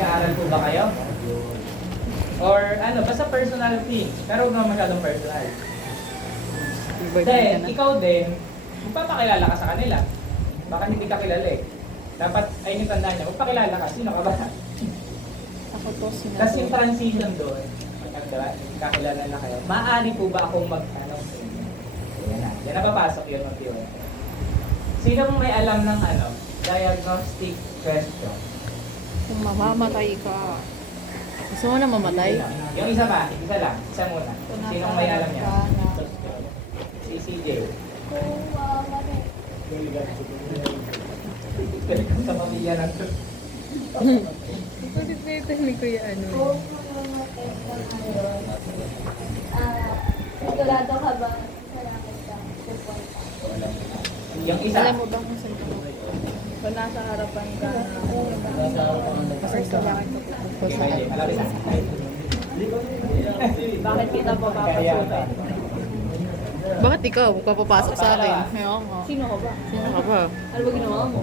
Nag-aaral po ba kayo? Or ano, basta personal things. Pero huwag naman masyadong personal. Then, ikaw din, magpapakilala ka sa kanila. Baka hindi ka kilala eh. Dapat, ayun yung tandaan niya, magpakilala ka. Sino ka ba? Ako po sinabi. Tapos yung transition doon, kakilala na kayo, maaari po ba akong magtanong sa inyo? Yan na. Yan na papasok yun ng yun. Sino may alam ng ano, diagnostic question? Kung mamamatay ka. Gusto mo na mamatay? Yung isa pa, isa lang, isa muna. Sinong may alam niya? Si CJ. Kung mamamatay. Galing sa pamilya ng Bakit na ito ni Kuya ano? Kung mamamatay ka ngayon, sigurado ka ba sa langit ka pupunta? Yung isa. Alam mo ba kung saan ka? Kung nasa harapan ka na kasi sa bakit ka pupunta sa Malapit na. Bakit kita pa papasukin? Bakit ikaw? Huwag ka papasok sa akin. Ngayon nga. Sino ka ba? Sino ka ba? Ano ba ginawa mo?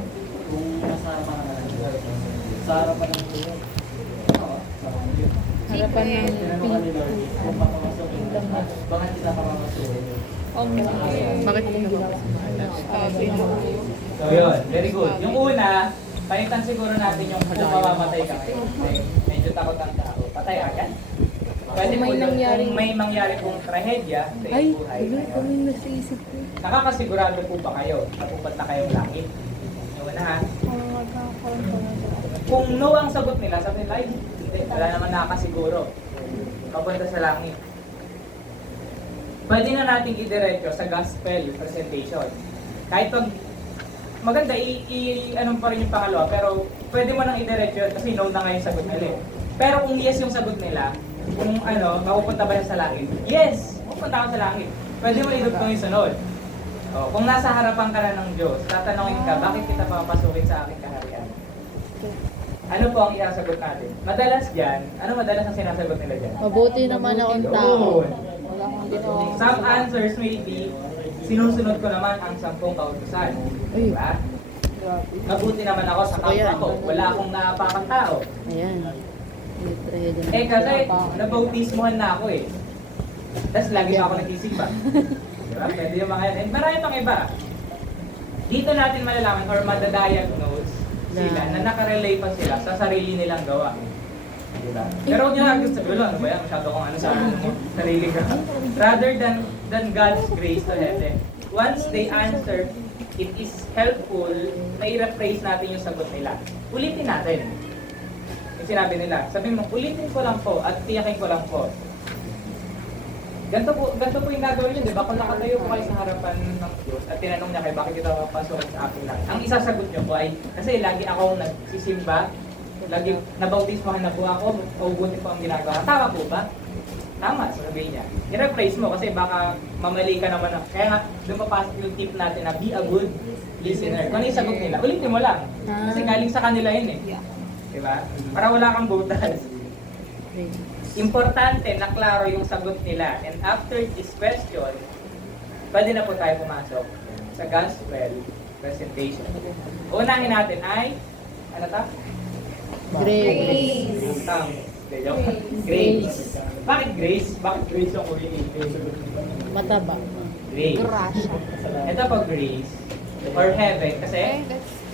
Kung nasa sa harapan ng tuyo. Harapan ng Tinanong ni Lord kung papapasukin ka. Bakit kita papapasukin? Bakit hindi ka So yun, very good. Yung una, palitan siguro natin yung kung mamamatay ka ngayon. Kasi medyo takot ang tao. Patay agad. Pwede po doon, kung may mangyari pong trahedya sa iyong buhay ngayon, nasiisip ko. nakakasigurado po ba kayo na pupunta kayong langit? Yung una ha. Kung no ang sagot nila, sabi nila, ay, hindi, wala naman nakakasiguro. Papunta sa langit. Pwede na nating idiretso sa gospel presentation. Kahit pag maganda, anong pa rin yung pangalawa, pero pwede mo nang idiretso yun kasi no na nga yung sagot nila. Pero kung yes yung sagot nila, kung ano, mapupunta ba siya sa langit? Yes! Pupunta ka sa langit. Pwede mo idugtong yung sunod. O, kung nasa harapan ka na ng Diyos, tatanungin ka, bakit kita papasukin sa aking kaharian? Ano po ang isasagot natin? Madalas dyan, ano madalas ang sinasagot nila dyan? Mabuti naman akong tao. Yun. Wala akong ginawa. Some answers may be, sinusunod ko naman ang 10 kautusan. Diba? Mabuti naman ako sa kapwa ko. Wala akong naapakang tao. Ayan. Eh kasi, nabautismohan na ako eh. Tapos lagi pa ako nagsisimba. Diba? Pwede yung mga yan. Eh, marami pang iba. Dito natin malalaman or madadiagnose sila na nakarelay pa sila sa sarili nilang gawa. Diba? Pero huwag nyo agad sabihin, ano ba yan? Masyado kong ano sa sarili ka. Rather than God's grace to heaven. Once they answer, it is helpful na i-rephrase natin yung sagot nila. Ulitin natin. Yung sinabi nila. Sabihin mo, ulitin ko lang po at tiyakin ko lang po. Ganito po yung gagawin nyo, di ba? Kung nakatayo po kayo sa harapan ng Diyos at tinanong niya kayo, bakit kita papasukin sa akin lang? Ang isasagot nyo po ay, kasi lagi akong nagsisimba, lagi nabautismohan na po ako, paubuti po ang ginagawa. Tama po ba? Tama, sabihin niya. I-rephrase mo kasi baka mamali ka naman. Kaya nga, doon papasok yung tip natin na be a good listener. Kung ano yung sagot nila, ulitin mo lang. Kasi galing sa kanila yun eh. Diba? Para wala kang butas. Importante na klaro yung sagot nila. And after this question, pwede na po tayo pumasok sa gospel presentation. Unahin natin ay, ano ta? Grace. Grace. Bakit grace? Bakit grace yung ulitin? Mataba. Grace. Ito po grace or heaven kasi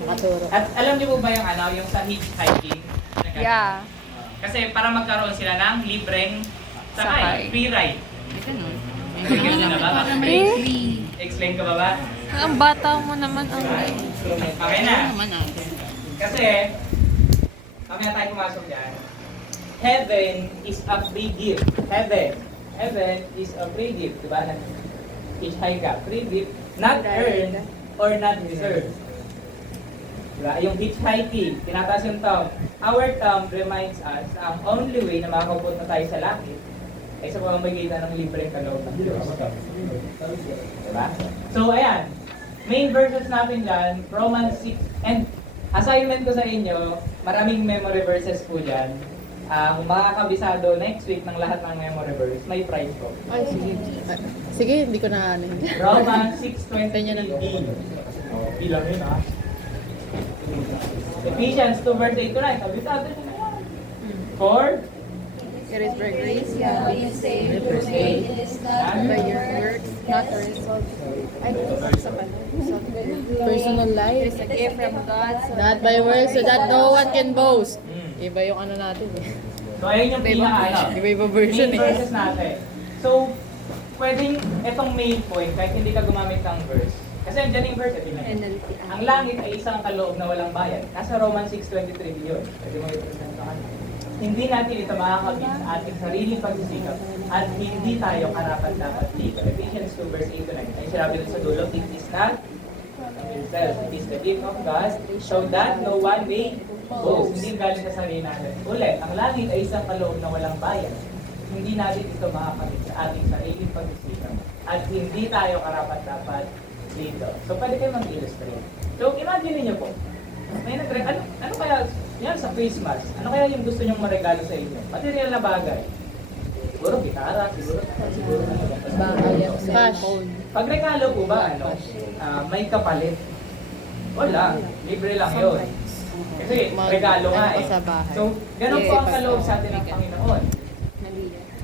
Nakaturo. at alam niyo po ba yung ano, yung sa hitchhiking? Yeah. Kasi para magkaroon sila ng libreng sakay, Sakay. free ride. Ganun. Explain na ba? Explain ka ba? Ang bata mo naman ang Okay na. naman natin. Kasi, kami na tayo pumasok dyan. Heaven is a free gift. Heaven is a free gift. Diba? Hitchhike ka. Free gift. Not earned or not deserved. Diba? Yung hitchhiking, tinataas yung thumb. Our thumb reminds us na ang only way na makapunta tayo sa langit ay sa pamamagitan ng libreng kaloob ng Diyos. Diba? So, ayan. Main verses natin dyan, Romans 6. And assignment ko sa inyo, maraming memory verses po dyan. Kung makakabisado next week ng lahat ng memory verse, may prize ko. Ay, sige. Sige, hindi ko na ano. Romans 6:20b. Bilang yun ha. Ephesians 2 verse 8 to 9. Kabisado nyo na yan. For It is by grace, Yeah, we say, First aid. it is not by your works, not for result. Ay, sa personal It life. is a gift from God. Not by works, so that no one can boast. Iba yung ano natin eh. So, ayun yung Iba-iba version main eh. verses natin. So, pwedeng itong main point, kahit hindi ka gumamit ng verse. Kasi andyan yung verse, tingnan mo. Ang langit ay isang kaloob na walang bayan. Nasa Romans 6:23 yun. Pwede mo i-present sa kanya. Hindi natin ito makakabit sa ating sariling pagsisikap at hindi tayo karapat-dapat dito. Ephesians 2 verse 8 to 9. Ay sinabi rin sa dulo, it is not yourself, it is the gift of God, so that no one may boast. Hindi galing sa sarili natin. Ulit, ang langit ay isang kaloob na walang bayan. Hindi natin ito makakabit sa ating sariling pagsisikap at hindi tayo karapat-dapat dito. So pwede kayo mag-illustrate. So imagine niyo po, may ano kaya, yan sa Christmas, ano kaya yung gusto nyong maregalo sa inyo? Material na bagay. Siguro gitara, siguro ano ba? Cash. Pag regalo po ba, may kapalit? Wala, libre lang yun. Kasi regalo nga eh. Sa bahay. So, ganun po ang kaloob sa atin ng Panginoon.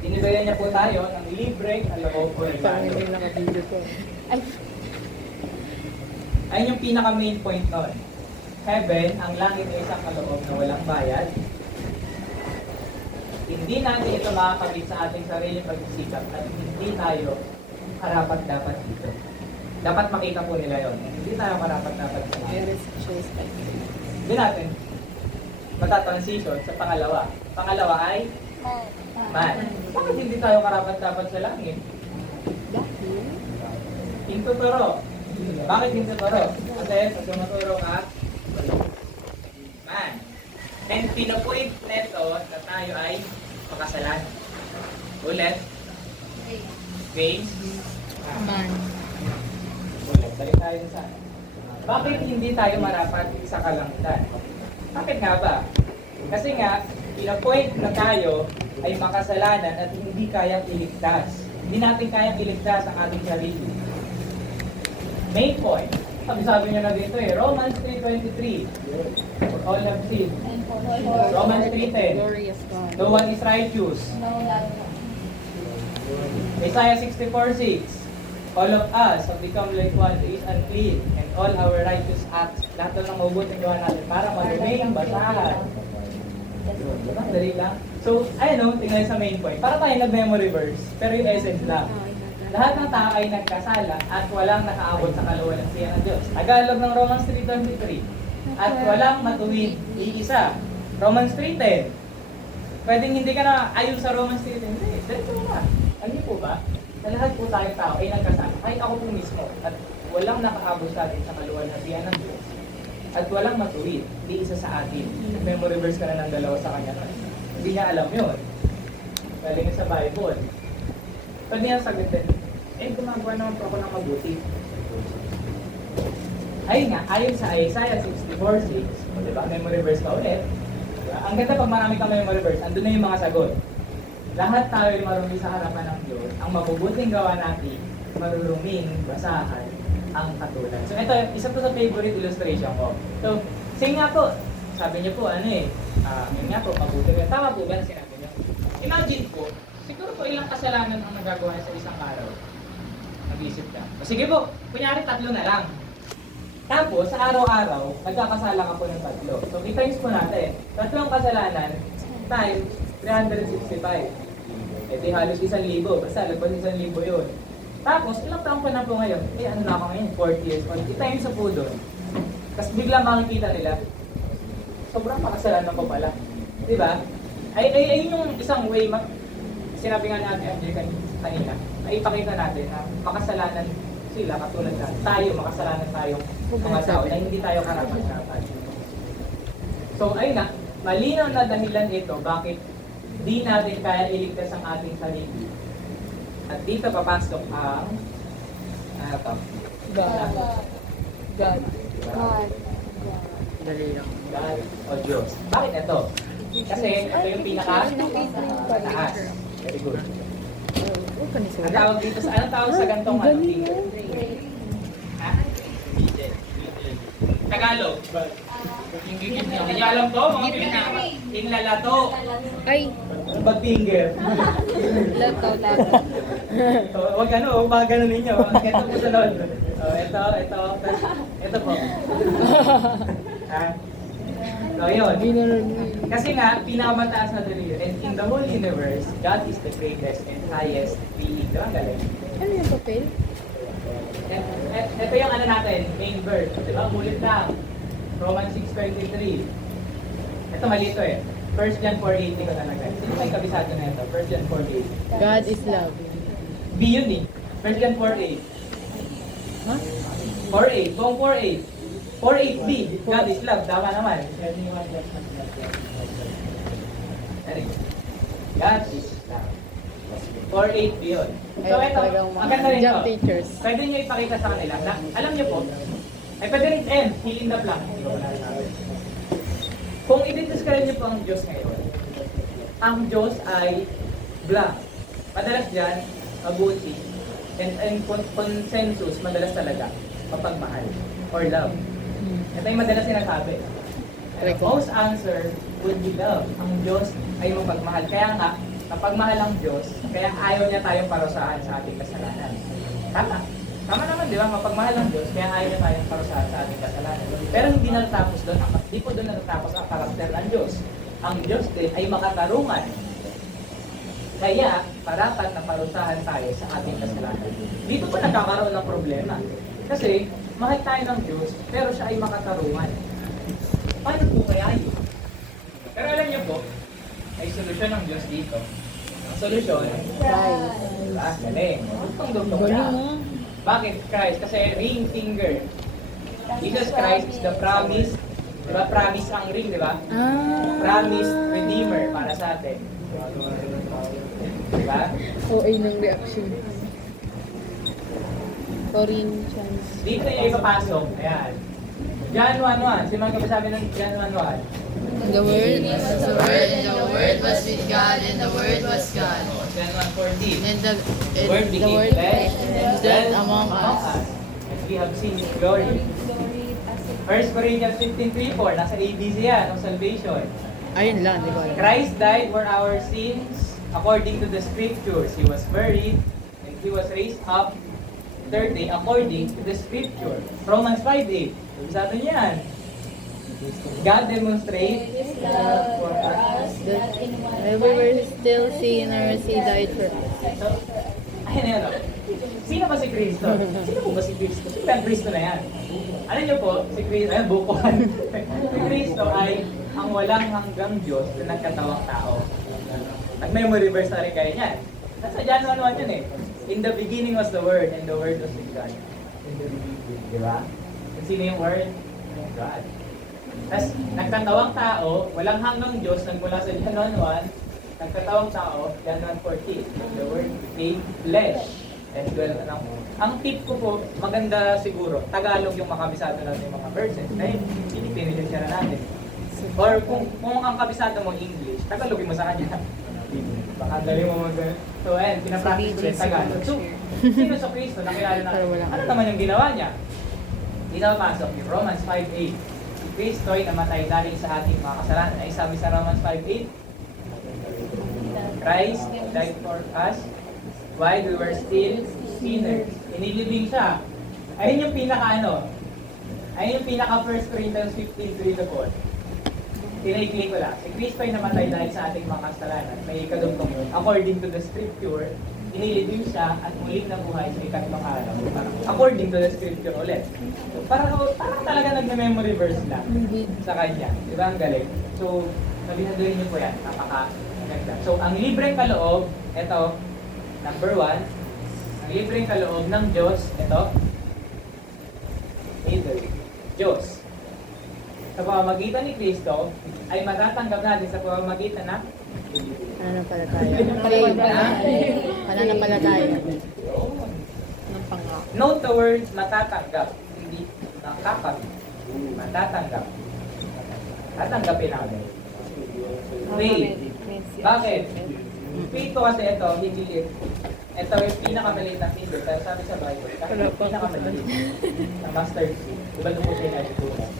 Dinibayan niya po tayo ng libre kaloob o regalo. Ayun yung pinaka main point nun. Heaven, ang langit ay isang kaloob na walang bayad. Hindi natin ito makakabit sa ating sariling pagsisikap at hindi tayo karapat-dapat dito. Dapat makita po nila yon. Hindi tayo karapat-dapat dito. Hindi natin matatransition sa pangalawa. Pangalawa ay man. Bakit hindi tayo karapat-dapat sa langit? Hintuturo. Bakit hintuturo? Kasi pag tumaturo ka, man. Then pinapoint neto na tayo ay makasalan. Ulit. Grace. Man. Ulit. Balik tayo sa sana. Bakit hindi tayo marapat sa kalangitan? Bakit nga ba? Kasi nga, pinapoint na tayo ay makasalanan at hindi kayang iligtas. Hindi natin kayang iligtas ang ating sarili. Main point. Sabi niya na dito eh, Romans 3:23. For all have sinned. And for all Romans 3:10. Glorious God. No one is righteous. no love. Isaiah 64:6. All of us have become like one who is unclean, and all our righteous acts, lahat ng mabubuting gawa natin para mag-remain basahan. Diba? Dali lang. So, ayun o, tingnan sa main point. Para tayo nag-memory verse, pero yung essence lang. Lahat ng tao ay nagkasala at walang nakaabot sa kaluwalhatian ng Diyos. Tagalog ng Romans 3:23. At walang matuwid, iisa. Romans 3:10. Pwedeng hindi ka na ayon sa Romans 3:10. Hindi, dito na. Ano po ba? Sa lahat po tayong tao ay nagkasala. Kahit ako po mismo. At walang nakaabot sa atin sa kaluwalhatian ng Diyos. At walang matuwid, hindi isa sa atin. Memory verse ka na ng dalawa sa kanya. Hindi niya alam yun. Galing sa Bible. Pwede niya sagutin, gumagawa naman po ako ng mabuti. Ayun nga, ayon sa Isaiah 64:6, diba? Memory verse ka ulit. Diba? Ang ganda pag marami kang memory verse, andun na yung mga sagot. Lahat tayo ay marumi sa harapan ng Diyos. Ang mabubuting gawa natin, maruruming basahan ang katulad. So ito, isa to sa favorite illustration ko. So, sing nga po, sabi niyo po, yun nga po, mabuti ka. Tama po ba na sinabi niyo? Imagine po, siguro po ilang kasalanan ang nagagawa sa isang araw. Nag-isip ka. O sige po, kunyari 3 na lang. Tapos, sa araw-araw, nagkakasala ka po ng 3. So, i-times po natin. 3 kasalanan times 365. Eh, di halos 1,000. Basta, lagpas 1,000 yun. Tapos, ilang taon ko na po ngayon? Ano na ako ngayon? 40 years old. I-times sa po doon. Tapos, biglang makikita nila, sobrang makasalanan ko pala. Diba? Ayun yung isang way, sinabi nga natin MJ kanina, ay ipakita natin na makasalanan sila katulad na tayo, makasalanan tayong mga tao na hindi tayo karapat-dapat. So ayun na, malinaw na dahilan ito bakit di natin kaya iligtas ang ating sarili. At dito papasok ang God. God. God. Dali lang. God o Diyos. Bakit ito? Kasi ito yung pinaka taas. Very good. Ang tawag dito sa anong tawag sa gantong finger? Ha? Tagalog. Gigit niyo. Hindi niyo alam to, mga pinaka. Inlalato. Ay, Bag-finger. lataw dapat. Huwag ano, huwag mga ganun ninyo. Ito po sa loob. Ito po. Ha? So, yun. Kasi nga, pinakamataas na delivery. And in the whole universe, God is the greatest and highest being. Diba? Ang galing. Ano yung papel? Ito yung ano natin, main verse. Diba? Ulit lang. Romans 6:23. Ito mali ito eh. 1 John 4:8 ko talaga. Sino may kabisado na ito? 1 John 4:8. God is love. B yun eh. 1 John 4:8. Ha? 4:8. Buong 4:8. 4:8B. God is love. Tama naman. God is love. 4:8B yun. So Ay, ito, talagang ang ganda rin jump ito. teachers. Pwede nyo ipakita sa kanila na, alam nyo po, ay pwede rin end, fill in the blank. Kung i-describe nyo po ang Diyos ngayon, ang Diyos ay blank. Madalas dyan, mabuti, and consensus, madalas talaga, mapagmahal, or love. Ito yung madalas sinasabi. Most answer would be love. Ang Diyos ay mapagmahal. Kaya nga, mapagmahal ang Diyos, kaya ayaw niya tayong parusahan sa ating kasalanan. Tama. Tama naman, di ba? Mapagmahal ang Diyos, kaya ayaw niya tayong parusahan sa ating kasalanan. Pero hindi na natapos doon. Hindi po doon natapos ang karakter ng Diyos. Ang Diyos din ay makatarungan. Kaya, parapat na parusahan tayo sa ating kasalanan. Dito po nagkakaroon ng problema. Kasi, mahal tayo ng Diyos, pero siya ay makatarungan. Paano po kaya yun? Pero alam niyo po, may solusyon ng Diyos dito. Ang solusyon, diba? Galing. Pang-dugtong na. Bakit Christ? Kasi ring finger. Jesus Christ is the promise. Diba? Promise ang ring, diba? Promise Redeemer para sa atin. Diba? OA ng reaction. Corinthians. Dito yung ipapasok. Ayan. John 1:1. Sino man kapasabi ng John 1:1? The Word was the Word, and the Word was with God, and the Word was God. John 1:14. And the Word became flesh and dwelt among us. And we have seen His glory. 1 Corinthians 15:3-4. Nasa ABC yan, ng salvation. Ayun lang, di ba? Christ died for our sins according to the scriptures. He was buried and He was raised up third day according to the scripture. Romans 5:8. Sabi niya yan. God demonstrates His love for us, that in one We were still sinners, He died for us. So, ayun na yan. Oh. Sino ba si Kristo? Sino po ba si Kristo? Sino ba ang Kristo na yan? Alam niyo po, si Kristo, ayun, bukuhan. Si Kristo ay ang walang hanggang Diyos na nagkatawang tao. Nag-memory verse na rin kayo niyan. Nasa John 1:1 yun eh. In the beginning was the Word, and the Word was with God. Di ba? Kung sino yung Word? God. Tapos, nagkatawang tao, walang hanggang Diyos, nagmula sa John 1:1, nagkatawang tao, John 1:14. The Word became flesh. And well, ang tip ko po, maganda siguro, Tagalog yung makabisado natin yung mga verses. Dahil, pinipinilin siya na natin. Or kung ang kabisado mo English, Tagalogin mo sa kanya. Baka dali mo So, ayan, pinapractice ko rin Tagalog. So, sino sa Kristo, nakilala natin. Ano naman yung ginawa niya? Dito pasok yung Romans 5:8. Si Kristo ay namatay dahil sa ating mga kasalanan. Ay sabi sa Romans 5:8, Christ died for us while we were still sinners. Inilibing siya. Ayun yung ayun yung pinaka 1 Corinthians 15:3-4. Tinaikli ko lang. Si Kristo ay namatay dahil sa ating mga kasalanan. May kadugtong yun. According to the scripture, inilibing siya at muling nabuhay sa ikatlong araw. According to the scripture ulit. So, parang talaga nag-memory verse lang sa kanya. Di ba? Ang galing. So, sabihin niyo po yan. Napaka-ganda. So, ang libreng kaloob, ito, number 1, ang libreng kaloob ng Diyos, ito, Diyos. Sa pamamagitan ni Kristo, ay matatanggap natin sa pamamagitan na Pananampalataya. Ng pangako. Note the word matatanggap, hindi nakakap. Matatanggap. Tatanggapin namin. Faith. Bakit? Faith ko kasi ito, higit. Ito yung pinakamaliit na finger. Pero sabi sa Bible, kasi pinakamaliit na mustard seed. Diba doon po siya nagtutunan?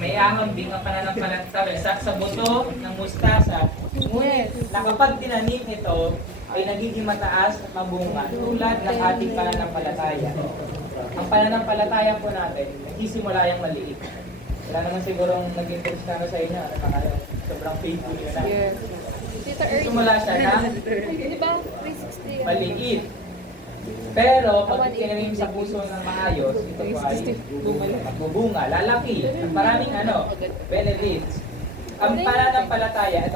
may ahambing ang pananampalataya sa buto ng mustasa. Ngunit na kapag tinanim ito, ay nagiging mataas at mabunga tulad ng ating pananampalataya. Ang pananampalataya po natin, nagsisimula yung maliit. Wala naman sigurong nag-interest na sa inyo, sobrang faithful nyo na. Yes. Nagsimula siya na Di ba? 360 yan. maliit. Pero pag tinanim sa puso ng maayos, ito po ay magbubunga, lalaki, at maraming benefits. Ang pananampalataya,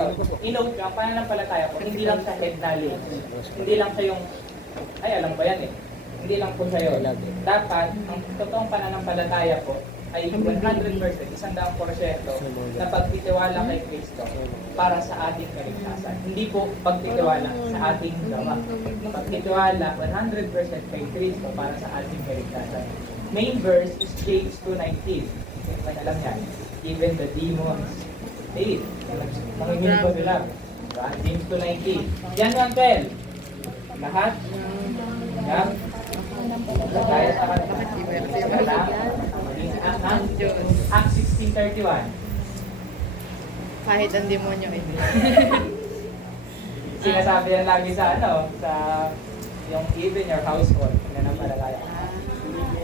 inote ko, ang pananampalataya po, hindi lang siya head knowledge. Hindi lang siya yung, alam ko yan eh. Hindi lang po siya yun. Dapat, ang totoong pananampalataya po, ay 100%, 100% na pagtitiwala kay Kristo para sa ating kaligtasan. Hindi po pagtitiwala sa ating gawa. Pagtitiwala 100% kay Kristo para sa ating kaligtasan. Main verse is James 2:19. May alam yan. Even the demons faith. Mangingin po sila. Diba? James 2:19. Yan yung 12. Lahat. Yan. Kaya sa kanila. Acts 16:31. Kahit ang demonyo eh. Sinasabi yan lagi sa sa yung even your household. Nananampalataya.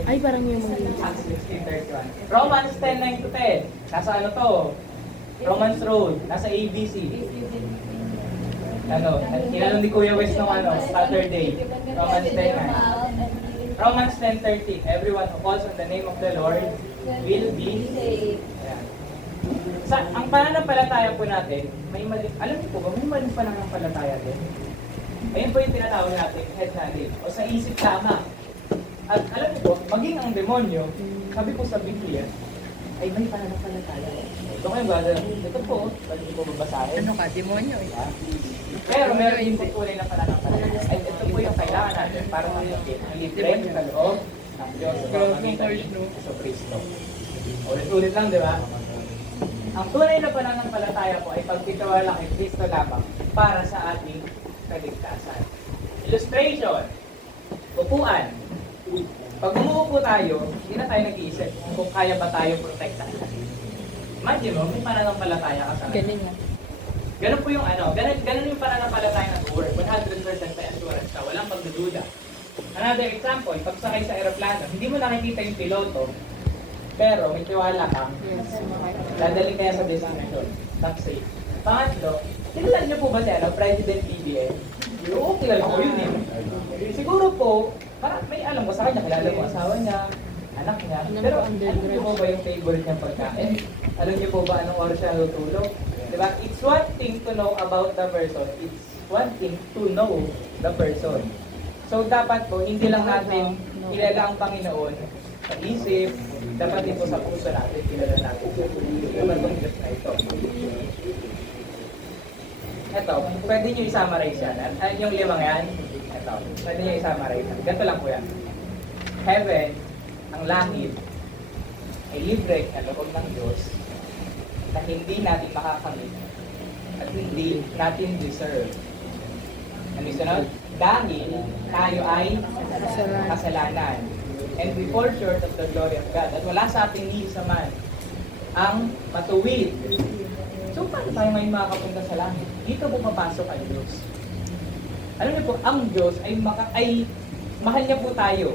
Ay, parang yung mga Acts 16:31. Romans 10:9-10. Nasa to? Romans Road. Nasa ABC. Tinanong ni Kuya West nung Saturday. Romans 10:9. Romans 10:13. Everyone who calls on the name of the Lord will be saved. Ayan. Ang pananampalataya po natin, alam niyo po ba, may maling pananampalataya din. Ayun po yung tinatawag natin, head knowledge, o sa isip tama. At alam niyo po, maging ang demonyo, sabi po sa Biblia, ay may pananampalataya. Ito kayo, brother, ito po, pwede niyo po babasahin. Ano ka, demonyo eh. Pero meron din po tunay na pananampalataya. Ay, ito po yung kailangan natin para maligid ang libre sa loob ng Diyos sa pamamagitan sa Kristo. Ulit-ulit lang, di ba? Ang tunay na pananampalataya po ay pagtitiwala kay Kristo lamang para sa ating kaligtasan. Illustration. Upuan. Pag umuupo tayo, hindi na tayo nag-iisip kung kaya ba tayo protektahan. Imagine mo, may pananampalataya ka sa akin. Galing ah. Ganun po yung ganun yung pananampalataya na work. 100% may assurance ka, walang pagdududa. Another example, pagsakay sa aeroplano, hindi mo nakikita yung piloto, pero may tiwala kang dadali kaya sa destination. Top safe. Pangatlo, kilala niyo po ba si President PBM? Oo, kilala ko yun eh. Siguro po, may alam ko sa kanya, kilala mo asawa niya, anak niya. Pero alam niyo po ba yung favorite niyang pagkain? Alam niyo po ba anong oras siya natutulog? Diba? It's one thing to know about the person. It's one thing to know the person. So dapat po, hindi lang natin kilala ang Panginoon sa isip, dapat din po sa puso natin, kilala natin. Naman itong Diyos na ito. Ito, pwede nyo i-summarize yan. Yung limang yan, ito, pwede nyo i-summarize yan. Ganito lang po yan. Heaven, ang langit, ay libre na loob ng Diyos na hindi natin makakamit at hindi natin deserve. Ano yung sunod? Dahil tayo ay kasalanan. And we fall short of the glory of God. At wala sa ating liisa man ang matuwid. So, paano tayo ngayon makakapunta sa langit? Dito po papasok ang Diyos. Alam niyo po, ang Diyos ay mahal niya po tayo.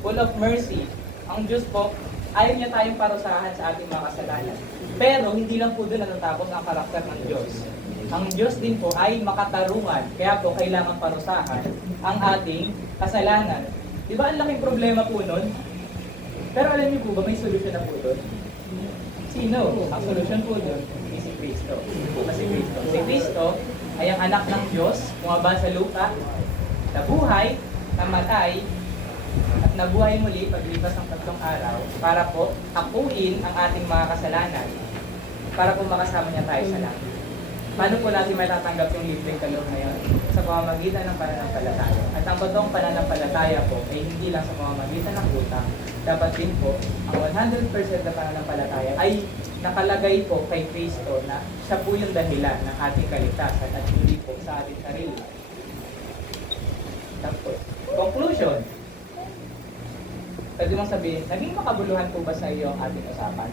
Full of mercy. Ang Diyos po, ayaw niya tayong parusahan sa ating mga kasalanan. Pero hindi lang po doon natatapos ang karakter ng Diyos. Ang Diyos din po ay makatarungan. Kaya po kailangan parusahan ang ating kasalanan. Di ba ang laking problema po nun? Pero alam niyo po ba may solusyon na po doon? Sino? Ang solusyon po doon ay si Kristo. Si Kristo. Si Kristo ay ang anak ng Diyos, bumaba sa lupa, nabuhay, namatay, at nabuhay muli paglipas ng 3 araw para po akuin ang ating mga kasalanan para po makasama niya tayo sa langit. Paano po natin matatanggap yung libreng kaloob ngayon? Sa pamamagitan ng pananampalataya. At ang totoong pananampalataya po ay hindi lang sa pamamagitan ng utang. Dapat din po, ang 100% na pananampalataya ay nakalagay po kay Kristo na siya po yung dahilan ng ating kaligtasan at hindi po sa ating sarili. Tapos, conclusion. Pwede mong sabihin, naging makabuluhan po ba sa iyo ang ating usapan?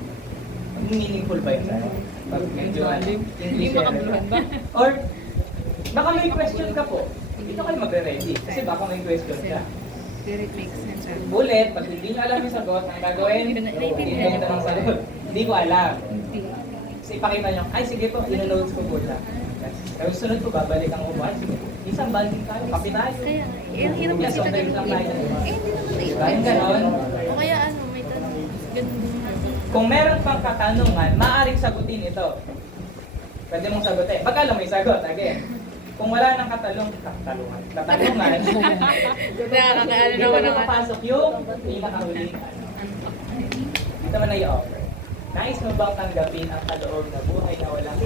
O Meaningful ba yun sa'yo? Pag medyo ano, Hindi makabuluhan ba? Or, baka may question ka po. Hindi ka kayo magre-ready. Kasi baka may question ka. Did it make sense? Ulit, pag hindi nyo alam yung sagot, ang gagawin, hindi nyo ng sagot. Hindi ko alam. Kasi ipakita nyo, ay sige po, ino-notes ko po siya. Tapos sunod ko, babalik ang upuan. Sige, isang banding tayo, kape tayo. Kaya, hirap Yes, kasi sometimes lang tayo. hindi naman Diba? Yung ganon. O kaya ano, may tanong. Ganun. Kung meron pang katanungan, maaaring sagutin ito. Pwede mong sagutin. Pag alam mo yung sagot, again. Kung wala nang katanungan, Nakakaano dito naman na naman. papasok yung pinakahuli. Dito mo na i-offer. Nais mo bang tanggapin ang kaloob na buhay na walang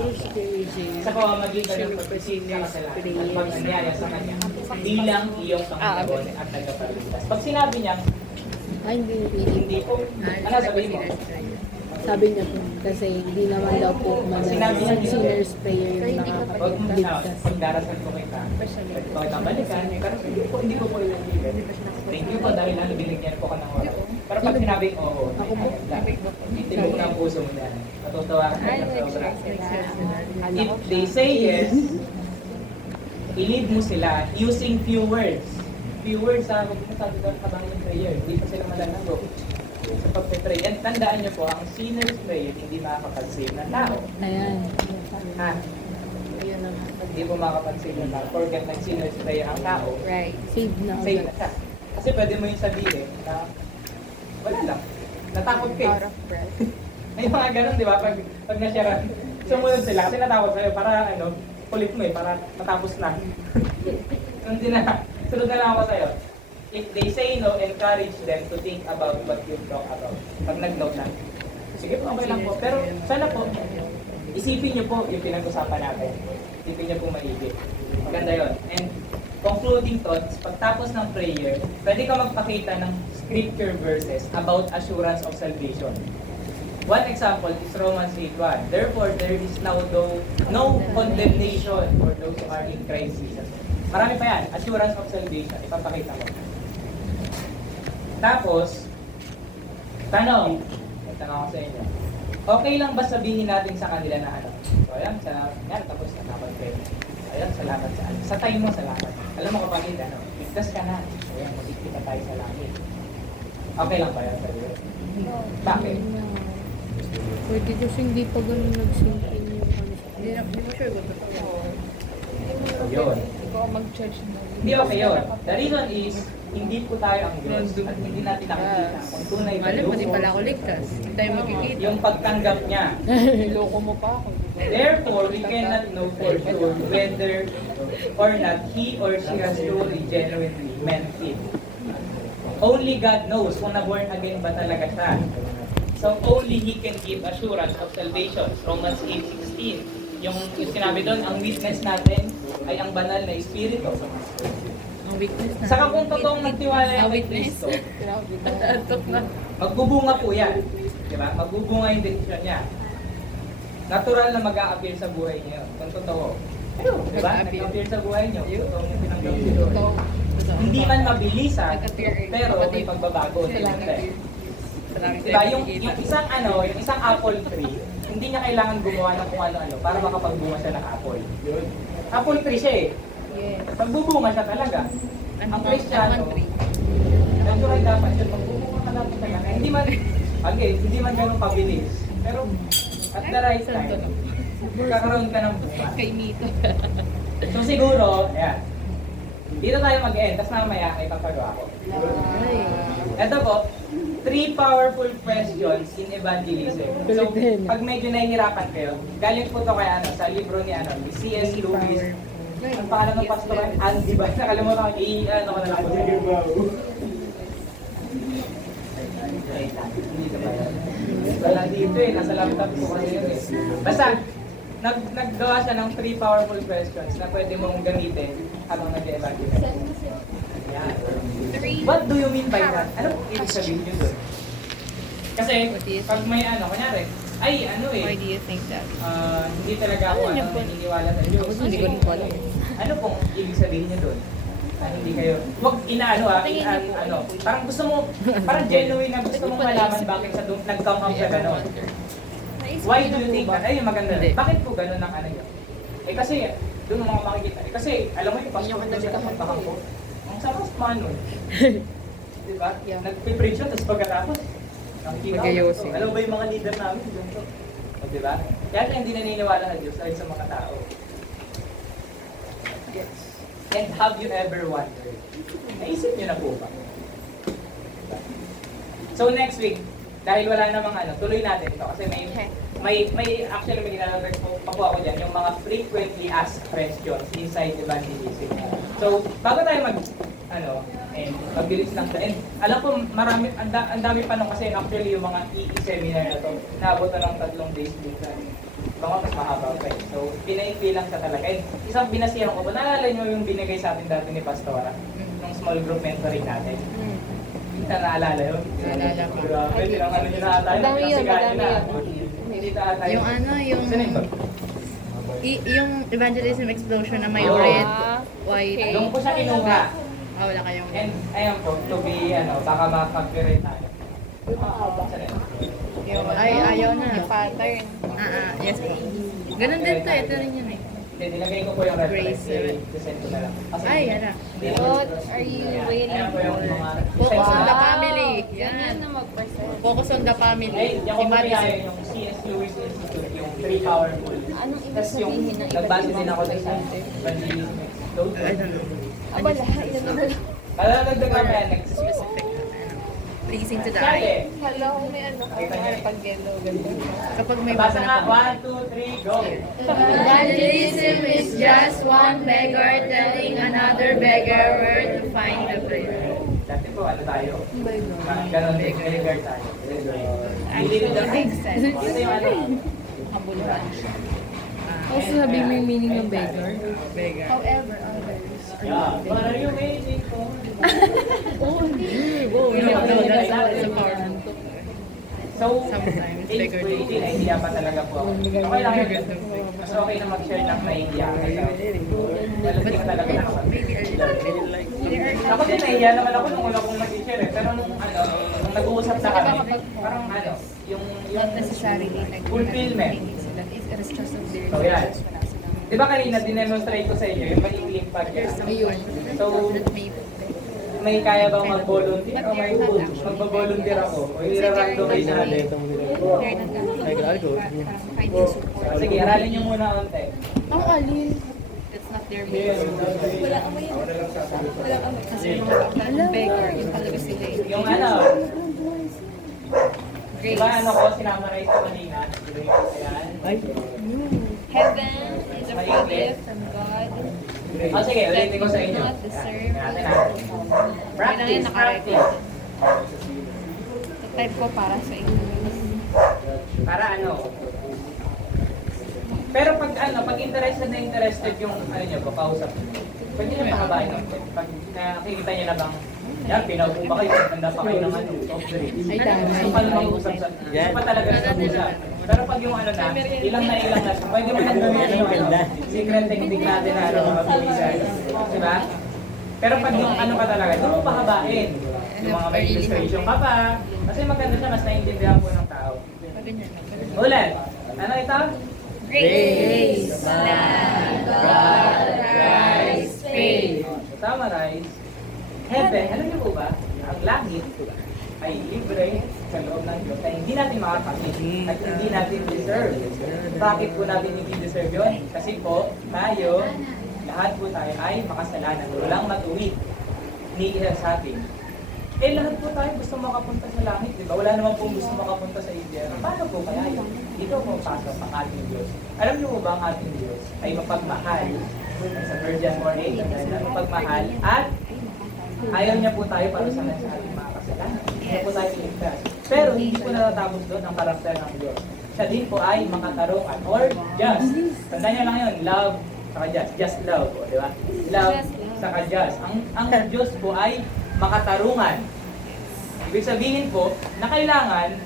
sa pamamagitan ng pagpisil sa kasalanan at pagnanyaya sa Kanya bilang iyong Panginoon at tagapagligtas? Pag sinabi niya, Ay, hindi. hindi po, ano sabihin mo? Sabi niya po, kasi hindi naman daw po Sinabi niya, hindi. sinner's prayer yung Huwag mo na, nakakapagligtas. pag darasal ko kita, pwede ko kitang balikan, pero hindi ko po ilaligan. Thank you po dahil ano, binigyan po ka ng oras. Pero pag sinabing oo, Ako po. itin mo na ang puso mo na. Matutuwa ka na sobra. If they say yes, i-lead mo sila using few words. Few words ha, huwag mo sabi doon habang yung prayer. Hindi pa sila malalago sa pagpe-pray. And tandaan niyo po, ang sinner's prayer hindi makakapag-save ng tao. Ayan. Ha? Ayun na. Hindi po makakapag-save ng tao. Forget nag-sinner's prayer ang tao. Right. Save na. Save na siya. Kasi pwede mo yung sabihin na wala lang. Natakot ka Out eh. of breath. May mga ganun, di ba? Pag na-share, sumunod sila. Kasi natakot sa'yo para ano, kulit mo eh, para matapos na. Hindi na. Sunod na lang ako sa'yo. If they say no, encourage them to think about what you talk about. Pag nag-no na. Sige po, okay lang po. Pero sana po, isipin niyo po yung pinag-usapan natin. Isipin niyo po maigi. Maganda yun. And concluding thoughts, pagtapos ng prayer, pwede ka magpakita ng scripture verses about assurance of salvation. One example is Romans 8:1. Therefore, there is now no condemnation for those who are in Christ Jesus. Marami pa yan. Assurance of salvation. Ipapakita mo. Tapos, tanong. May tanong ako sa inyo. Okay lang ba sabihin natin sa kanila na ano? So, ayan, tapos nakapag-pray. Ayan, salamat sa ano. Sa time mo, salamat. Alam mo kapatid, ano? Ligtas ka na. Ayan, magkikita tayo sa langit. Okay lang ba yan sa iyo? Bakit? Pwede kasi hindi pa ganun nag-sinking yung ano. Hindi mo sure kung totoo. Yun. Hindi ko mag-judge mo. Hindi okay yun. The reason is, hindi po tayo ang Diyos at hindi natin nakikita kung tunay ba Alam mo, di yun. pala ako ligtas. Hindi tayo magkikita. Yung pagtanggap niya. Loko mo pa ako. Therefore, we cannot know for sure whether or not he or she has truly, genuinely meant it. Only God knows kung na-born again ba talaga siya. So, only He can give assurance of salvation. Romans 8:16. Yung sinabi doon, ang witness natin ay ang banal na Espiritu. Ang weakness na. Saka kung totoong nagtiwala yan kay witness. Kristo, Antok na. magbubunga po yan. Diba? Magbubunga yung decision niya. Natural na mag-a-appear sa buhay niyo. Kung totoo. Diba? Mag-a-appear. Nag-appear sa buhay niyo. Totoo yung pinanggap niyo doon. Totoo. Hindi man mabilisan, Nag-appear. pero may pagbabago. Kailangan Diba? Yung isang yung isang apple tree, hindi niya kailangan gumawa ng kung ano-ano para makapagbunga siya ng apple. Apple tree siya eh. Yes. Magbubunga siya talaga. Ang Kristiyano, natural dapat yun, magbubunga ka dapat talaga. Hindi man ganun pabilis. Pero at the right time, kakaroon ka ng bunga. Kay Mito. So siguro, ayan. Dito tayo mag-end, tapos mamaya ay papagawa ko. Ito po, 3 powerful questions in evangelism. So, pag medyo nahihirapan kayo, galing po to kay sa libro ni ni C.S. Lewis. Ang pangalan ng pastor, Andy ba? Nakalimutan ko, ano ko na lang po. Wala dito nasa laptop ko kasi yun eh. Basta, naggawa siya ng 3 powerful questions na pwede mong gamitin habang nag-evangelize. Yan. What do you mean by that? Ano po ibig sabihin nyo doon? Kasi, pag may kunyari, Why do you think that? hindi talaga ako naniniwala sa Diyos. Hindi ko rin po alam. Ano pong ibig sabihin niyo doon? Hindi kayo, wag parang gusto mo, parang genuine na gusto mong malaman bakit sa nag-come up sa gano'n. Why do you think that? Ayun, maganda. Hindi. Bakit po ganun ang ano yun? Eh kasi, doon ang mga makikita. Eh kasi, alam mo yung passport ko sila magpakang ko. Ang sarap man nun. Diba? Yeah. Nagpipreach yun, tapos pagkatapos, nakikita ko. Mag-ayusin. Alam mo ba yung mga leader namin? Ganito. O, diba? Kaya hindi naniniwala sa Diyos dahil sa mga tao. Yes. And have you ever wondered? Naisip niyo na po ba? So next week, dahil wala namang ano, tuloy natin ito kasi may actually may ginagawa pa po ako dyan, yung mga frequently asked questions inside evangelism. So, bago tayo magbilis lang tayo. And alam ko marami, ang dami pa nung kasi actually yung mga seminar na to, naabot na ng 3 days dito. Baka mas mahaba pa eh. So, pinaikpi lang ka talaga. And isang binasihan ko ba, naalala nyo yung binigay sa atin dati ni Pastora? Yung small group mentoring natin. Hindi na naalala yun? Naalala ko. Grabe, ano nyo na tayo, Madami yun, pinasigahan nyo na. madami Hindi tayo. Yung ano, yung... Sino yun? Yung evangelism explosion na may Oo. red, white. Okay. Doon ko siya kinuha. Ah, wala kayong... And ayan po, to be, baka makapag-copyright tayo. Ay, ayaw na. Pattern. Yes po. Ganun din to, ito rin yun eh. Hindi, nilagay ko po yung reference. Grace. I-send ko na lang. Kasi, Ay, yan na. What are you waiting ayan po yung mga... Focus on the Wow. family. Ganyan Yan. na mag-present. Focus on the family. Ay, yung Si ko Madison. yung C.S. Lewis Institute, yung 3 Powerful. Anong ibig Tapos yung sabihin ng nagbase iba't din ako ibang sa evangelism explode. I don't know. Aba, lahat yun naman. Nagdagdag pa yan. Specific. Pleasing to the Sabi, eye. Hello, may ano ka. Pag yellow, ganun. Kapag may basa nga, na 1, 2, 3, go! Evangelism is just one beggar telling another beggar where to find the bread. Dati po, ano tayo? Ganon din, beggar tayo. Hindi rin lang. Kasi yung ano, Also, sabi mo yung meaning ng beggar. Beggar. However, others. yeah. What are you waiting for? Oh, no, that's a powerful book. So, Sometimes, in beggar. 2018, nahihiya pa talaga po ako. Okay lang yun. Mas okay na mag-share ng nahihiya ka. Well, hindi ka talaga nakapag. Maybe I really like Ako din nahihiya naman ako nung una kong mag-share eh. Pero nung nung nag-uusap na kami, parang yung Not necessarily fulfillment. sila. It is just of their So, yan. lives. Wala silang... Di ba kanina dinemonstrate ko sa inyo yung maliit podcast? Ayun. So, may kaya bang mag-volunteer o may magba-volunteer ako? O i-randomize natin? Sige, aralin nyo muna onte. Ang alin. It's not their Wala kang may... Wala kang may... Kasi mga beggar, yung talaga sila eh. Yung di ba ko, sinamarize ko kanina? Ayan. Heaven is a free gift from God. Sige, ulitin ko sa inyo. Not deserve. Ayan, natin. Practice, practice. Type ko para sa English. Para ano? Pero pag interested yung nyo, kausap nyo. Pwede nyo pahabain ng pag nakikita nyo na bang pinaupo ba kayo, handa pa kayo ng top 3. Ay, dami. Gusto pa lang mag-usap sa, gusto pa talaga sa usap. Pero pag yung na, ilang na, pwede mo nang gawin yung secret technique natin na mga bilisan. Diba? Pero pag yung ka talaga, doon mo pahabain. Yung mga may illustration ka pa. Kasi maganda siya, mas naiintindihan po ng tao. Ulit. Ano ito? Grace, love, God, Christ, faith. Summarize. Heaven, alam niyo po ba, ang langit ay libre sa loob ng Diyos na hindi natin makakasin at hindi natin deserve. Bakit po natin hindi deserve yun? Kasi po, lahat po tayo ay makasalanan. Walang matuwid ni isa sa atin. Lahat po tayo gusto makapunta sa langit, di ba? Wala naman pong gusto makapunta sa impyerno. Paano po kaya yun? Dito po pasok ang ating Diyos. Alam niyo po ba ang ating Diyos ay mapagmahal? Sa Virgin 4:8, mapagmahal at ayaw niya po tayo para sa ating mga kasalanan. Hindi po tayo iligtas. Pero hindi po natatapos doon ang karakter ng Diyos. Siya din po ay makatarungan or just. Tandaan niyo lang yun, love saka just. Just love, di ba? Love saka just. Ang Diyos po ay makatarungan. Ibig sabihin po na kailangan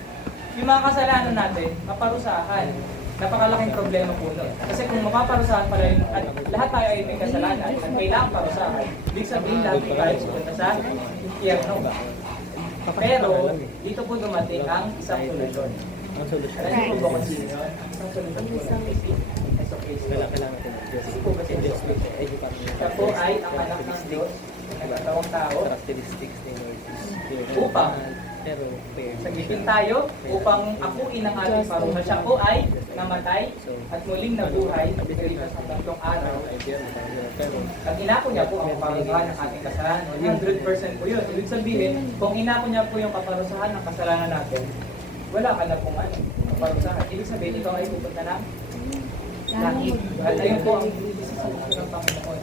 yung mga kasalanan natin maparusahan. Napakalaking problema po nun. Kasi kung mapaparusahan pala yun, at lahat tayo ay may kasalanan at kailangan parusahan, ibig sabihin lahat tayo pupunta sa impyerno. Pero dito po dumating ang isang solusyon. Ang solusyon. Alam niyo po ba kung sino yun? Ang solusyon po ng SOS. Kailangan natin ng Diyos. Hindi po ba si Diyos SOS? with education. Siya po ay ang anak ng Diyos, nagkatawang tao. Characteristics ni Lord is pure. Upang pero fair. sagipin tayo upang akuin ang ating parusa. Siya po ay namatay at muling nabuhay pagkalipas ng 3 araw. Pero At inako niya po ang kaparusahan ng ating kasalanan. 100% po yun. Ibig sabihin, kung inako niya po yung kaparusahan ng kasalanan natin, wala ka na pong kaparusahan. Ibig sabihin, ikaw ay pupunta ng langit. At ayun po ang isisalusun ng Panginoon.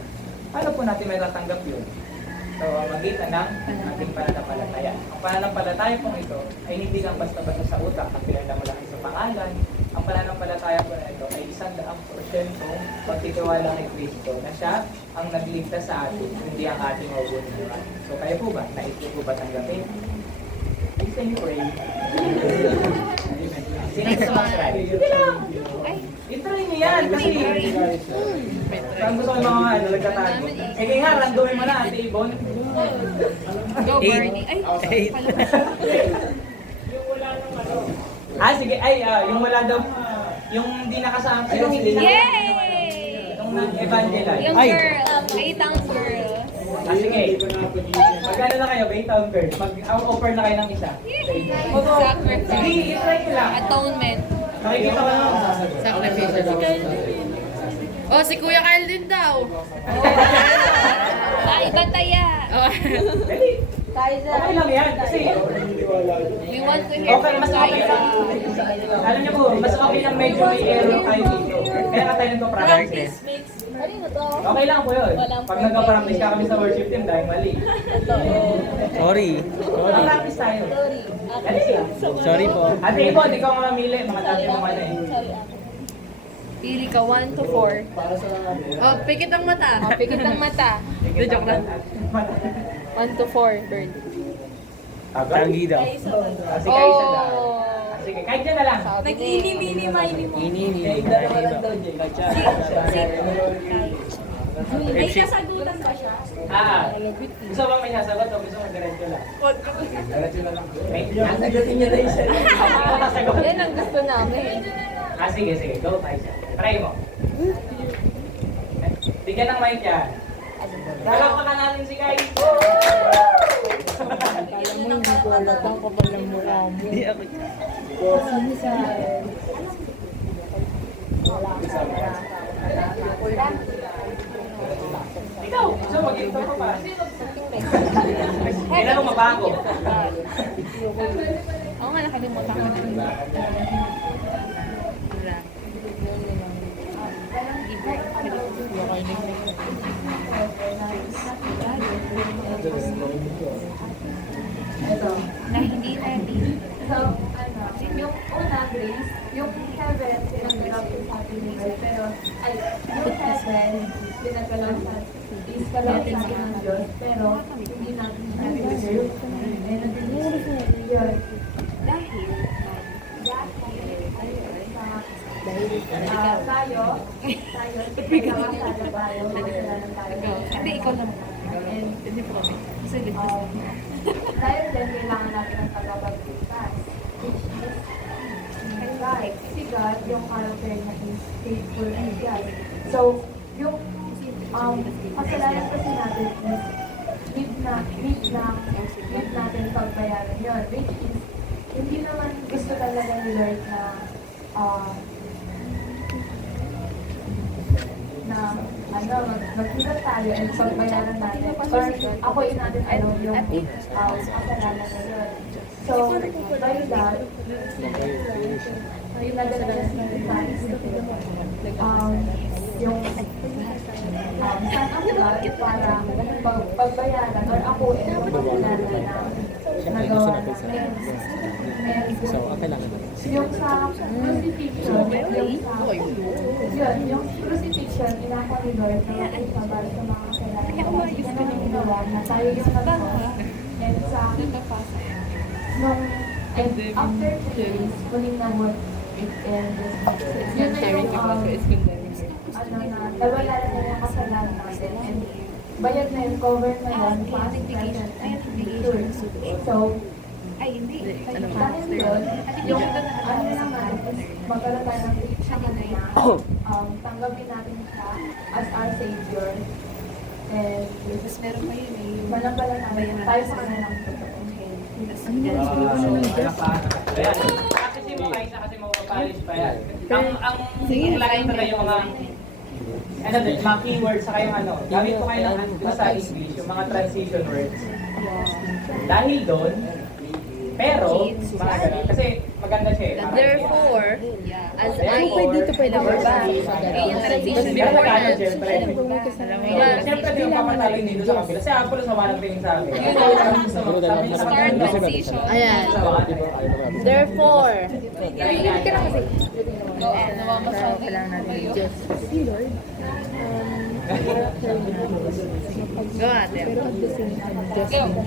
Paano po natin may tatanggap yun? So, magitan ng ating pananampalataya. Ang pananampalataya pong ito ay hindi lang basta-basta sa utak na pinagdamalaki sa pangalan. Ang pananampalataya po na ito ay 100% pagtitiwala kay Kristo na siya ang nagligtas sa atin, hindi ang ating mabubunuhan. So, kayo po ba? Nais po ba tanggapin? Please can you pray? Sino gusto mag-try? Sige lang! I-try niyo yan kasi saan gusto ko yung mga nagtatago? Sige nga, randomin mo na, Ate Ibon. Go, Barney. Ay, Sige, yung wala daw, yung hindi nakasama, yung hindi nakasama, Yay! yung nag-evangelize. Yung girl. Itang girl. Sige, magkano na kayo, Baytown first? Mag-offer na kayo ng isa. Sige, Sacrifice. i-try ko lang. Atonement. Nakikita ko lang. Sacrifice. Oh, si Kuya Kyle din daw. Bataya. Oh. Dali. Okay lang yan, kasi We want to hear okay, from mas okay lang. Kaya. Alam niyo po, mas okay lang medyo may error tayo dito. Kaya ka tayo nagpa-practice. Okay lang po yun. Pag nagpa-practice ka kami sa worship team dahil mali. sorry. Practice tayo. Dali. Sorry po. Ate Ibon, ikaw ang mamili. Mga dati mo ano eh. Pili ka 1 to 4. Oh, pikit ang mata. Pikit ang mata. Hindi, joke lang. 1 to 4, bird. Tanggi daw. Sige, isa lang. Oh. Sige, kahit dyan na lang. Nag-ini-mini, mini mo. Ini. May kasagutan ba siya? Gusto ba may sasagot o gusto mo diretso lang? Diretso na lang. May nasagutin niya na isa. Yan ang gusto namin. Sige. Go, Paisa. Try mo. Bigyan ng mic yan. Palakpakan natin si Kai. Hindi ako. Ikaw, gusto mo mag-ito ka pa. Kailan mo mabago? Oo nga, nakalimutan ko na. Wala. Na hindi ready. So, yung una, grace, yung heaven, pinagalaw sa atin ni God, pero, yung heaven, pinagalaw sa is kalawin sa ng Diyos, pero, hindi natin na-deserve. And, yun. Dahil, Tayo, pinagkakasala tayo, kasalanan tayo. hindi, ikaw naman. And, Kasi ligtas na. dahil din, kailangan natin ang tagapagligtas, which is God. Si God, yung character niya is faithful and just. So, yung kasalanan kasi natin is need natin pagbayaran yun, which is hindi naman gusto talaga ni Lord na magkita tayo and pagbayaran natin. Or ako natin alam yung kasalanan na yun. So, by that, pinadala niya si Christ, yung Son of God para pagbayaran or ako yung kasalanan na nagawa natin. And So, kailangan natin. yung sa crucifixion, yung crucifixion, inako ni Lord na para sa mga kasalanan. Yan ang ginawa na tayo yung nagawa. And after 2 days, huling namot, yun na yung nabayaran na yung kasalanan natin. And bayad na yung cover na yun, past, present, and future. So, Ay, hindi. Ano? Dahil doon, yung ano naman, magkaroon tayo ng teaching na tanggapin natin siya as our Savior. And Tapos meron pa yun eh. balang-balang namin tayo sa kanya ng totoo. Ayan. Kasi mo kayo na kasi mapapalis pa yan. Ang lagi talaga yung mga ano din, mga keywords sa yung ano. Gamit ko kayo ng sa English, yung mga transition words. Dahil doon, pero, mga ganun. Kasi maganda siya eh. Parang- Therefore, as I... Therefore, pwede ba? Yung transition. Beforehand, syempre. Alam mo yan. Siyempre, di yung papatalo dito sa kabila. Si Apollo sa walang tingin sa akin. Star transition. Ayan. Therefore, Nawamasyal na kailangan natin kayo. Diyos. Go ate.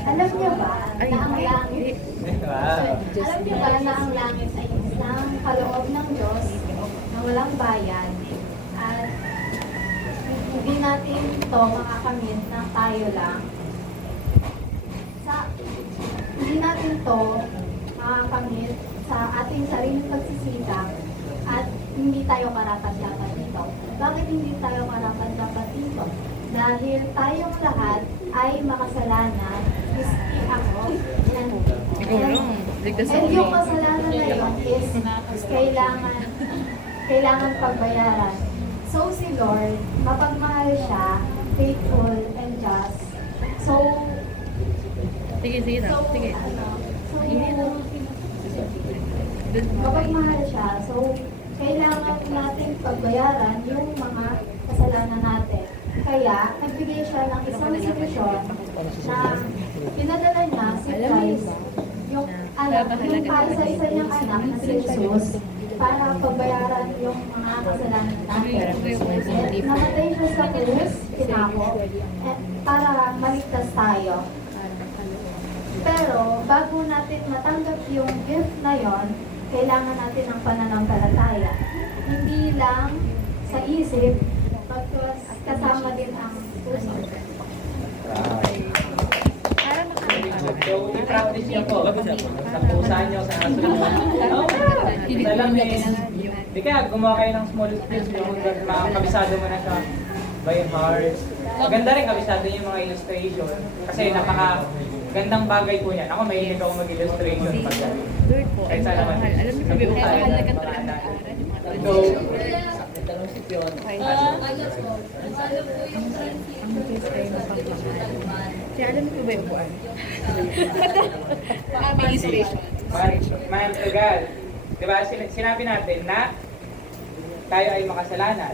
Alam niyo ba Ay, na ang langit, Wow. alam niyo ba na ang langit ay isang kaloob ng Diyos na walang bayan at hindi natin ito makakamit na tayo lang. Hindi natin ito makakamit sa ating sariling pagsisikap at hindi tayo karapat-dapat dito. Bakit hindi tayo karapat-dapat dito? Dahil tayong lahat ay makasalanan, miski ako. Ikaw lang. Ligtas And ako. yung kasalanan na yun is kailangan pagbayaran. So si Lord, mapagmahal siya, faithful and just. So, Sige, sige na. Sige. mapagmahal siya. So, kailangan natin pagbayaran yung mga kasalanan natin. Kaya, nagbigay siya ng isang sitwasyon na pinadala niya si Christ, yung anak, yung isa-isa niyang anak na si Jesus, para pagbayaran yung mga kasalanan natin. And namatay siya sa krus, pinako, at para maligtas tayo. Pero, bago natin matanggap yung gift na yon, kailangan natin ng pananampalataya. Hindi lang sa isip, pagkas kasama din ang puso. So, i-practice niyo po sa pusa niyo, sa kasunod. Sa lamin. Di kaya gumawa kayo ng small scripts yung makakabisado mo na siya by heart. Maganda rin kabisado niyo yung mga illustration. Kasi gandang bagay po niyan. Ako mahilig ako mag-illustration pag Lord po, kahit saan naman. alam niyo pa ba yung Tayo, Mahal na mga talaga anak. mag-aaral. So, Kaya alam niyo pa ba yung buwan? Administration. Ma'am Tagal, di ba sinabi natin na tayo ay makasalanan.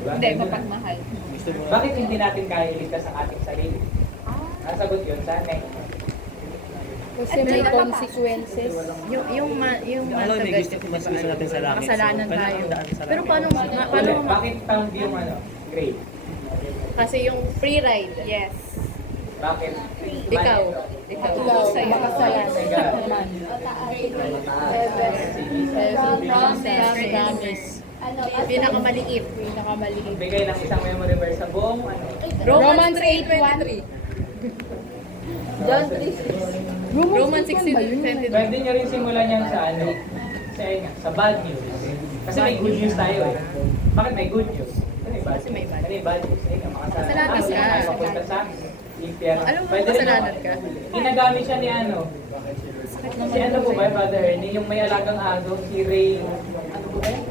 Diba? Hindi, mapagmahal. Bakit hindi natin kaya iligtas ang ating sarili? Ang sagot yun sa akin. Kasi may consequences. Yung Ano may gusto mas gusto natin sa langit? makasalanan So, tayo. daan sa Pero langit. paano Ulit, bakit found yung grade? Kasi yung free ride. Yes. Bakit? Ikaw. Ikaw sa'yo. Promise. Pinakamaliit. Pinakamaliit. Bigay ng isang memory verse sa buong Romans 8:23. John 3:6. Romans 6:22. Pwede nyo rin simulan yan sa sa bad news. Kasi may good news tayo eh. Bakit may good news? Kasi may bad. May bad news. Ayun, Kasalanan makasalanan ka. tayo papunta sa impyerno. Alam mo, Pwede rin kasalanan ka. Ginagamit siya ni si ano po ba, Brother Ernie, yung may alagang aso, si Ray, ano po ba yun?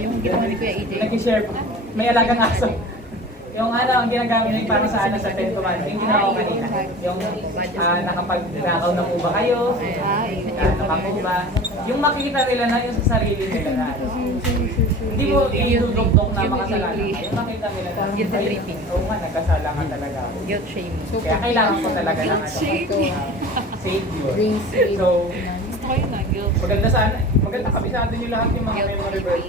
Yung ginawa ni Kuya EJ. Nag-share po. May alagang aso. Yung ang ginagamit para sa sa 10 Commandments, yung ginawa ko kanina. Yung nakapag-nakaw na po ba kayo? Naka po ba? Yung makikita nila na yung sa sarili nila na hindi mo idudukdok na makasalanan ka. Yung makita nila na, Guilt tripping. Oo nga, nagkasala ka talaga. Guilt shame. Kaya kailangan ko talaga ng Savior. So, Gusto ko yun na, guilt. maganda kabisado nyo lahat yung mga memory verse.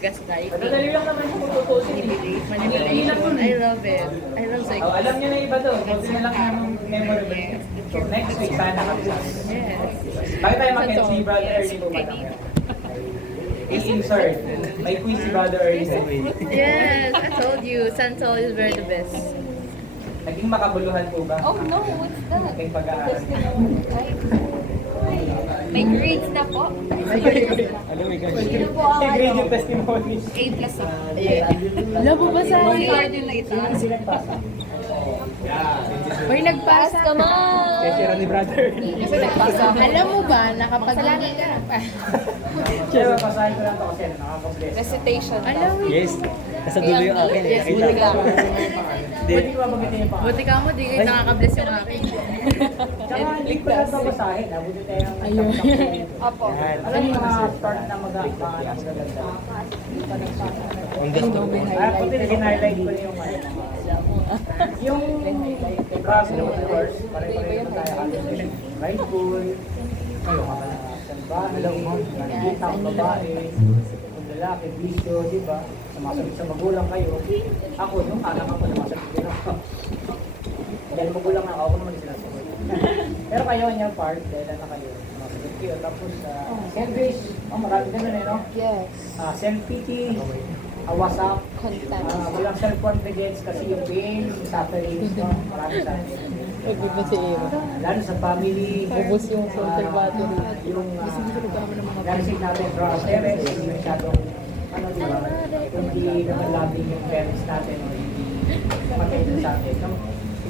Gaslighting. Madadali lang naman yung tutusin. Manipulation. I love it. I love Oh, psychology. alam niyo na iba doon. Kunti na lang yung memory verse. So, next week, sana kabisado. Yes. Bakit tayo mag-get si Brother Ernie po ba naman? Is insert. May quiz si Brother Ernie. Yes, I told you, Santol is very the best. Naging makabuluhan po ba? Oh no, what's that? Aking pag-aaral. May grades na po. Alam mo, Sino po ang grade ano? yung testimony. A plus ako. Alam mo ba sa Card yung itaas. Uy, nagpasa. Come on! Kaya ni brother. Kasi nagpasa. Alam mo ba, nakapag... Kaya pasahin ko lang ito kasi nakaka-bless. Recitation. Alam mo, Yes. Nasa dulo yung akin. Yes, Nakita buti ka. ko. Pwede ko mabagitin yung pangalan. Buti ka mo, di kayo nakaka-bless yung akin. Tsaka hindi ko lang ito basahin. Buti tayo ang Apo. Alam mo yung mga part na magaganda. Ang gusto ko. Pati nag-highlight ko na yung yung grabe ng course, pare-pareho na tayo right pool, kayo ka na salbahe, nakikita ang babae, ang lalaki, bisyo, di ba? Sumasagot sa magulang kayo. Ako, nung anak ako, sumasagot din ako. Dahil magulang ako, ako naman sinasagot. Pero kayo, yung part, dahil na kayo, sumasagot kayo. Tapos, St. Grace, marami ganun eh, no? Yes. St. Pity, WhatsApp, Content. walang self-confidence kasi yung pain, yung suffering, no? Marami sa atin. Lalo sa family, Ubus yung social battery. yung narisig natin from our parents, hindi masyadong, ano di ba, hindi naman loving yung parents natin, o hindi patay din sa atin. No?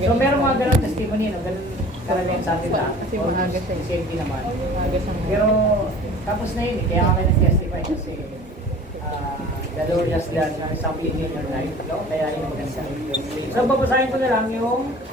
So meron mga ganun testimony, no? Ganun karamihan sa atin lahat. Kasi O, maaga siya. safety naman. Maagas ang... Pero tapos na yun, kaya kami nag-testify kasi the Lord has done something in your life. No? Kaya yun maganda. So, babasahin ko na lang yung